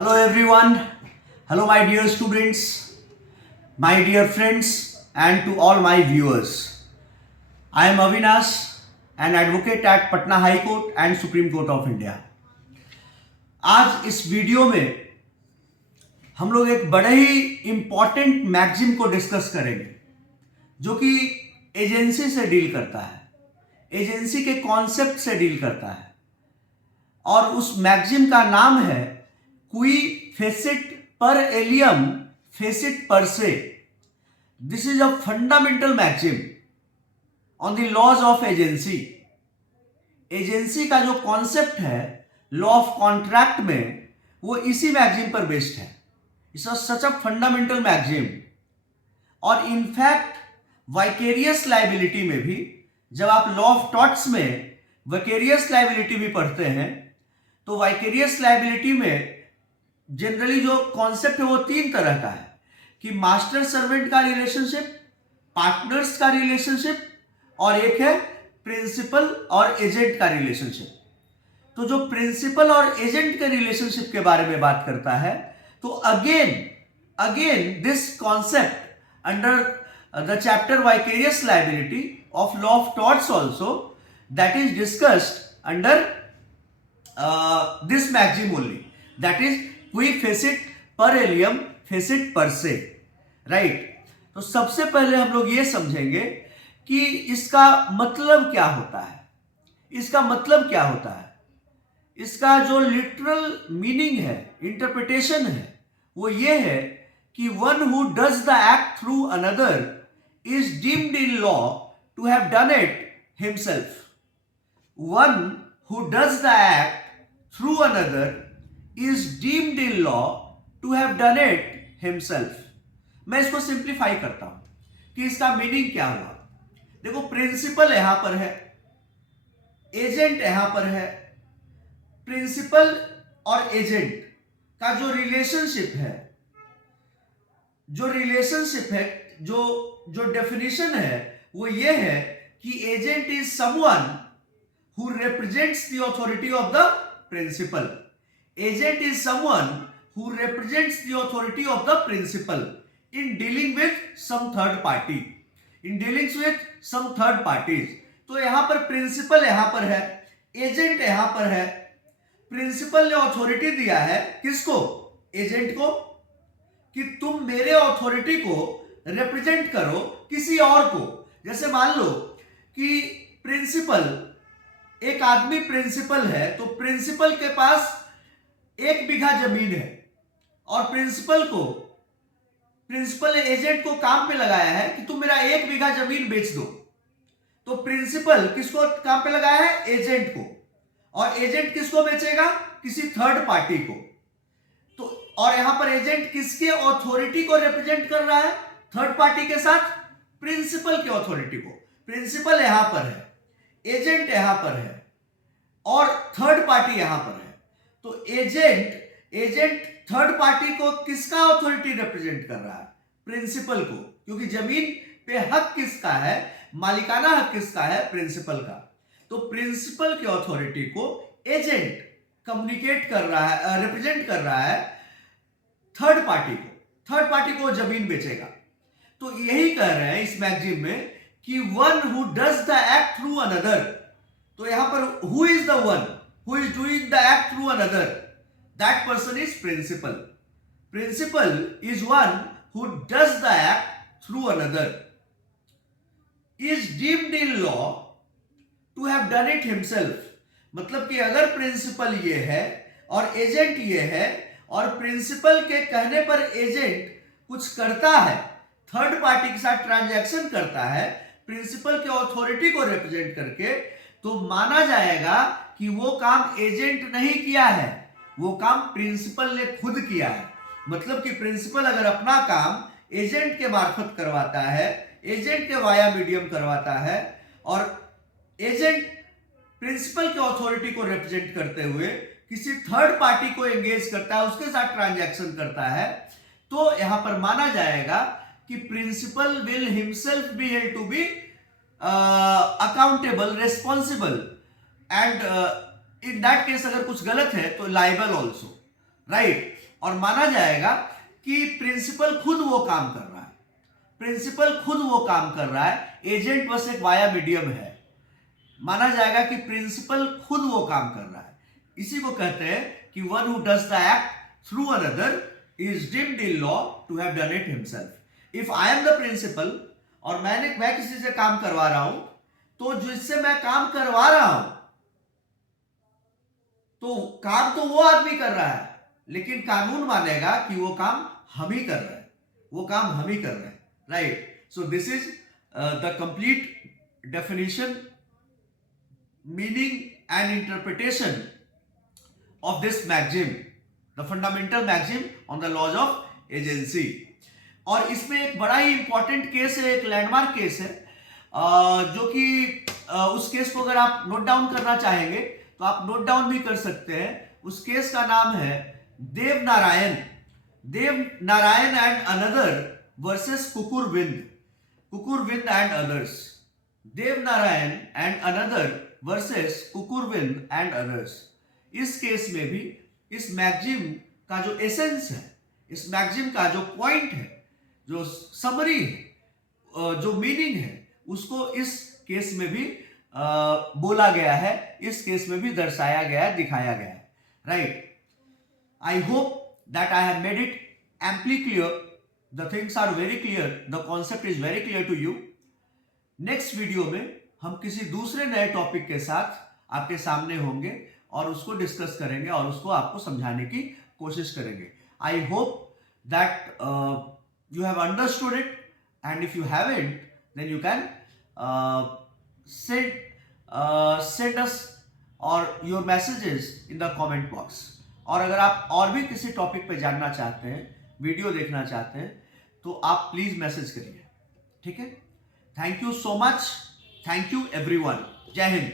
Hello everyone. Hello my dear students, my dear friends and to all my viewers. I am Avinash, an advocate at Patna High Court and Supreme Court of India. आज इस video में हम लोग एक बड़े ही important magazine को discuss करेंगे जो कि एजेंसी से डील करता है, एजेंसी के कॉन्सेप्ट से डील करता है और उस मैगजीन का नाम है Qui fecit per alium fecit per se. This is a fundamental maxim on the laws of agency. Agency का जो कॉन्सेप्ट है लॉ ऑफ कॉन्ट्रैक्ट में वो इसी मैगजीन पर बेस्ड है. It's such a fundamental magazine. और इनफैक्ट वाइकेरियस लाइबिलिटी में भी जब आप लॉ ऑफ टॉर्ट्स में वाइकेरियस लाइबिलिटी भी पढ़ते हैं तो वाइकेरियस लाइबिलिटी में जनरली जो कॉन्सेप्ट है वो तीन तरह का है कि मास्टर सर्वेंट का रिलेशनशिप, पार्टनर्स का रिलेशनशिप और एक है प्रिंसिपल और एजेंट का रिलेशनशिप. तो जो प्रिंसिपल और एजेंट के रिलेशनशिप के बारे में बात करता है तो again this concept under the chapter vicarious liability of law of torts also that is discussed under this magazine only, that is Qui fecit per alium fecit per se. Right. तो सबसे पहले हम लोग ये समझेंगे कि इसका मतलब क्या होता है. इसका मतलब क्या होता है, इसका जो लिटरल मीनिंग है, इंटरप्रिटेशन है, वो ये है कि one who does the act through another is deemed in law to have done it himself. One who does the act through another is deemed in law to have done it himself. मैं इसको simplify करता हूं कि इसका meaning क्या हुआ. देखो, principal यहां पर है, एजेंट यहां पर है. प्रिंसिपल और एजेंट का जो रिलेशनशिप है, जो डेफिनेशन है वो ये है कि agent is someone who represents the authority of the principal. Agent is someone who represents the authority of the principal in dealing with some third party, in dealings with some third parties. तो यहां पर principal यहां पर है, agent यहां पर है. Principal ने अथॉरिटी दिया है किसको? एजेंट को, कि तुम मेरे अथॉरिटी को रिप्रेजेंट करो किसी और को. जैसे मान लो कि प्रिंसिपल, एक आदमी प्रिंसिपल है तो प्रिंसिपल के पास 1 बीघा जमीन है और प्रिंसिपल ने एजेंट को काम पे लगाया है कि तुम मेरा 1 बीघा जमीन बेच दो. तो प्रिंसिपल किसको काम पे लगाया है? एजेंट को. और एजेंट किसको बेचेगा? किसी थर्ड पार्टी को. तो और यहां पर एजेंट किसके अथॉरिटी को रिप्रेजेंट कर रहा है? थर्ड पार्टी के साथ प्रिंसिपल के अथॉरिटी को. प्रिंसिपल यहां पर है, एजेंट यहां पर है और थर्ड पार्टी यहां पर है. तो एजेंट थर्ड पार्टी को किसका अथॉरिटी रिप्रेजेंट कर रहा है? प्रिंसिपल को. क्योंकि जमीन पे हक किसका है? मालिकाना हक किसका है? प्रिंसिपल का. तो प्रिंसिपल के अथॉरिटी को एजेंट कम्युनिकेट कर रहा है, रिप्रेजेंट कर रहा है थर्ड पार्टी को. थर्ड पार्टी को जमीन बेचेगा. तो यही कह रहे हैं इस मैगजीन में कि one who does the act through another. तो यहां पर who is the one who is doing the act through another? That person is principal. Principal is one who does the act through another, is deemed in law to have done it himself. मतलब कि अगर principal ये है और agent ये है और principal के कहने पर एजेंट कुछ करता है, थर्ड पार्टी के साथ ट्रांजैक्शन करता है प्रिंसिपल के अथॉरिटी को रिप्रेजेंट करके, तो माना जाएगा कि वो काम एजेंट नहीं किया है, वो काम प्रिंसिपल ने खुद किया है. मतलब कि प्रिंसिपल अगर अपना काम एजेंट के मार्फत करवाता है, एजेंट के वाया मीडियम करवाता है और एजेंट प्रिंसिपल के अथॉरिटी को रिप्रेजेंट करते हुए किसी थर्ड पार्टी को एंगेज करता है, उसके साथ ट्रांजैक्शन करता है, तो यहां पर माना जाएगा कि principal will himself be held to be accountable, responsible and in that case अगर कुछ गलत है तो लाइबल ऑल्सो. राइट. और माना जाएगा कि प्रिंसिपल खुद वो काम कर रहा है, प्रिंसिपल खुद वो काम कर रहा है, एजेंट बस एक वाया मीडियम है। माना जाएगा कि प्रिंसिपल खुद वो काम कर रहा है। इसी को कहते हैं कि one who does the act through another is deemed in law to have done it himself. If I am the principal और मैं किसी से काम करवा रहा हूं, तो जिससे मैं काम करवा रहा हूं तो काम तो वो आदमी कर रहा है, लेकिन कानून मानेगा कि वो काम हम ही कर रहे हैं, वो काम हम ही कर रहे हैं, right. So this is the complete definition, meaning and interpretation of this maxim, the fundamental maxim on the laws of agency। और इसमें एक बड़ा ही इंपॉर्टेंट केस है, एक लैंडमार्क केस है, जो कि उस केस को अगर आप नोट डाउन करना चाहेंगे तो आप नोट डाउन भी कर सकते हैं। उस केस का नाम है Dev Narayan and another versus Kukurvind and others. Dev Narayan and another versus Kukurvind and others. इस केस में भी इस मैगजिम का जो एसेंस है, इस मैगजिम का जो पॉइंट है, जो समरी है, जो मीनिंग है, उसको इस केस में भी बोला गया है, इस केस में भी दर्शाया गया है, दिखाया गया है, right. I hope that I have made it amply clear. The things are very clear, the concept is very clear to you. Next video में हम किसी दूसरे नए टॉपिक के साथ आपके सामने होंगे और उसको डिस्कस करेंगे और उसको आपको समझाने की कोशिश करेंगे। I hope that you have understood it, and if you haven't then you can send us or your messages in the comment box। और अगर आप और भी किसी टॉपिक पे जानना चाहते हैं, वीडियो देखना चाहते हैं, तो आप प्लीज मैसेज करिए, ठीक है। Thank you so much, thank you everyone, जय हिंद।